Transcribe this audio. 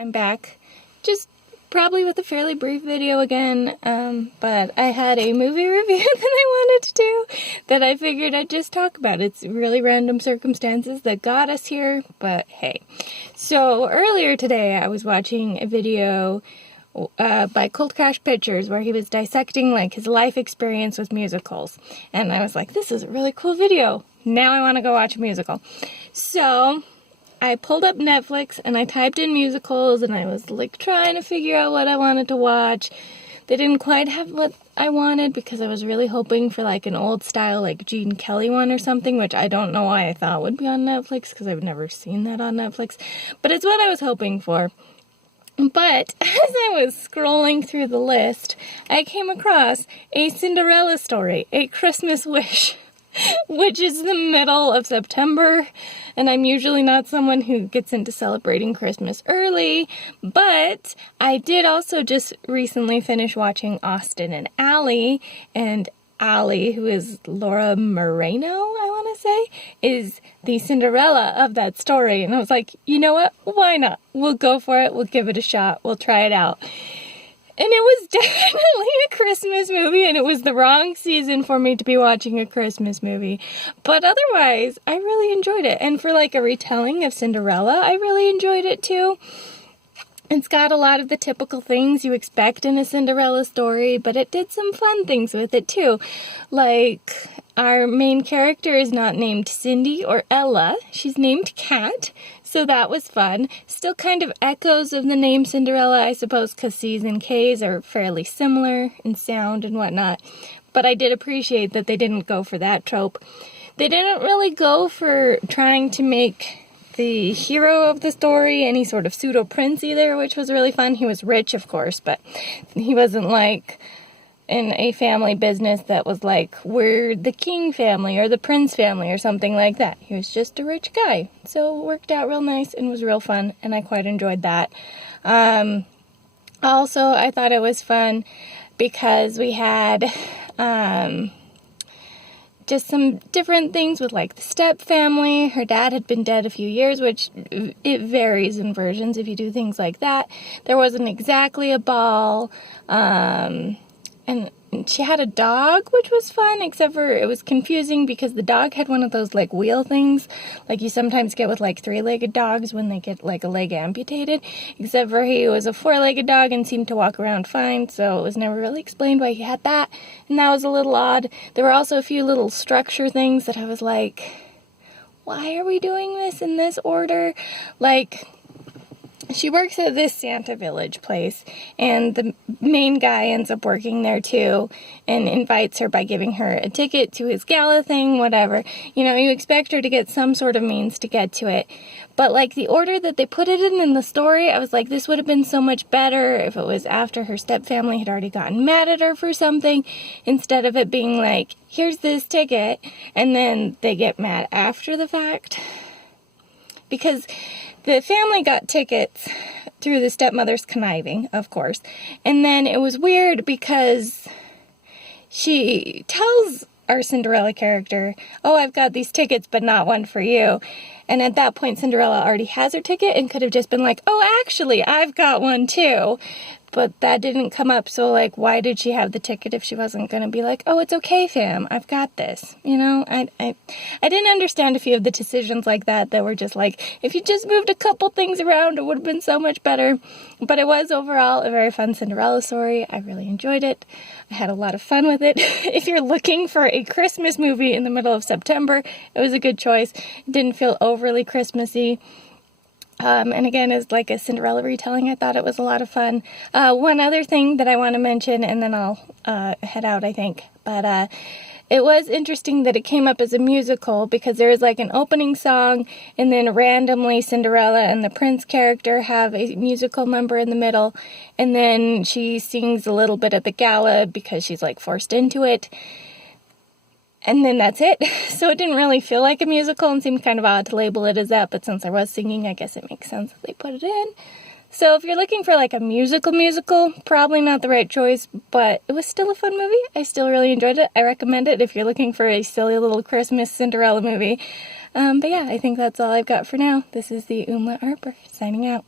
I'm back, just probably with a fairly brief video again, but I had a movie review that I wanted to do that I figured I'd just talk about. It's really random circumstances that got us here, but hey. So earlier today I was watching a video by Cold Crash Pictures where he was dissecting like his life experience with musicals, and I was like, this is a really cool video. Now I want to go watch a musical. So I pulled up Netflix and I typed in musicals and I was like trying to figure out what I wanted to watch. They didn't quite have what I wanted because I was really hoping for like an old style like Gene Kelly one or something, which I don't know why I thought would be on Netflix because I've never seen that on Netflix, but it's what I was hoping for. But as I was scrolling through the list, I came across A Cinderella Story, A Christmas Wish, which is the middle of September, and I'm usually not someone who gets into celebrating Christmas early, but I did also just recently finish watching Austin and Ally, and Ally, who is Laura Moreno, I want to say, is the Cinderella of that story, and I was like, you know what, why not? We'll go for it, we'll give it a shot, we'll try it out. And it was definitely a Christmas movie, and it was the wrong season for me to be watching a Christmas movie. But otherwise, I really enjoyed it. And for like a retelling of Cinderella, I really enjoyed it too. It's got a lot of the typical things you expect in a Cinderella story, but it did some fun things with it too. Like, our main character is not named Cindy or Ella, she's named Kat, so that was fun. Still kind of echoes of the name Cinderella, I suppose, because C's and K's are fairly similar in sound and whatnot, but I did appreciate that they didn't go for that trope. They didn't really go for trying to make the hero of the story any sort of pseudo-prince either, which was really fun. He was rich, of course, but he wasn't like in a family business that was like, we're the king family or the prince family or something like that. He was just a rich guy. So it worked out real nice and was real fun, and I quite enjoyed that. Also, I thought it was fun because we had just some different things with like the step family. Her dad had been dead a few years, which it varies in versions if you do things like that. There wasn't exactly a ball, and she had a dog, which was fun, except for it was confusing because the dog had one of those like wheel things like you sometimes get with like three-legged dogs when they get like a leg amputated, except for he was a four-legged dog and seemed to walk around fine, so it was never really explained why he had that, and that was a little odd. There were also a few little structure things that I was like, why are we doing this in this order? Like, she works at this Santa Village place, and the main guy ends up working there too, and invites her by giving her a ticket to his gala thing, whatever. You know, you expect her to get some sort of means to get to it. But like the order that they put it in the story, I was like, this would have been so much better if it was after her stepfamily had already gotten mad at her for something, instead of it being like, here's this ticket, and then they get mad after the fact. Because the family got tickets through the stepmother's conniving, of course. And then it was weird because she tells our Cinderella character, oh, I've got these tickets, but not one for you. And at that point, Cinderella already has her ticket and could have just been like, oh, actually, I've got one too. But that didn't come up, so, like, why did she have the ticket if she wasn't going to be like, oh, it's okay, fam, I've got this, you know? I didn't understand a few of the decisions like that were just like, if you just moved a couple things around, it would have been so much better. But it was overall a very fun Cinderella story. I really enjoyed it. I had a lot of fun with it. If you're looking for a Christmas movie in the middle of September, it was a good choice. It didn't feel overly Christmassy. And again, as like a Cinderella retelling, I thought it was a lot of fun. One other thing that I want to mention, and then I'll head out, I think. But it was interesting that it came up as a musical because there is like an opening song, and then randomly Cinderella and the prince character have a musical number in the middle, and then she sings a little bit at the gala because she's like forced into it. And then that's it. So it didn't really feel like a musical and seemed kind of odd to label it as that, but since I was singing, I guess it makes sense that they put it in. So if you're looking for like a musical, probably not the right choice, but it was still a fun movie. I still really enjoyed it. I recommend it if you're looking for a silly little Christmas Cinderella movie. But yeah, I think that's all I've got for now. This is the Umlaut Harper signing out.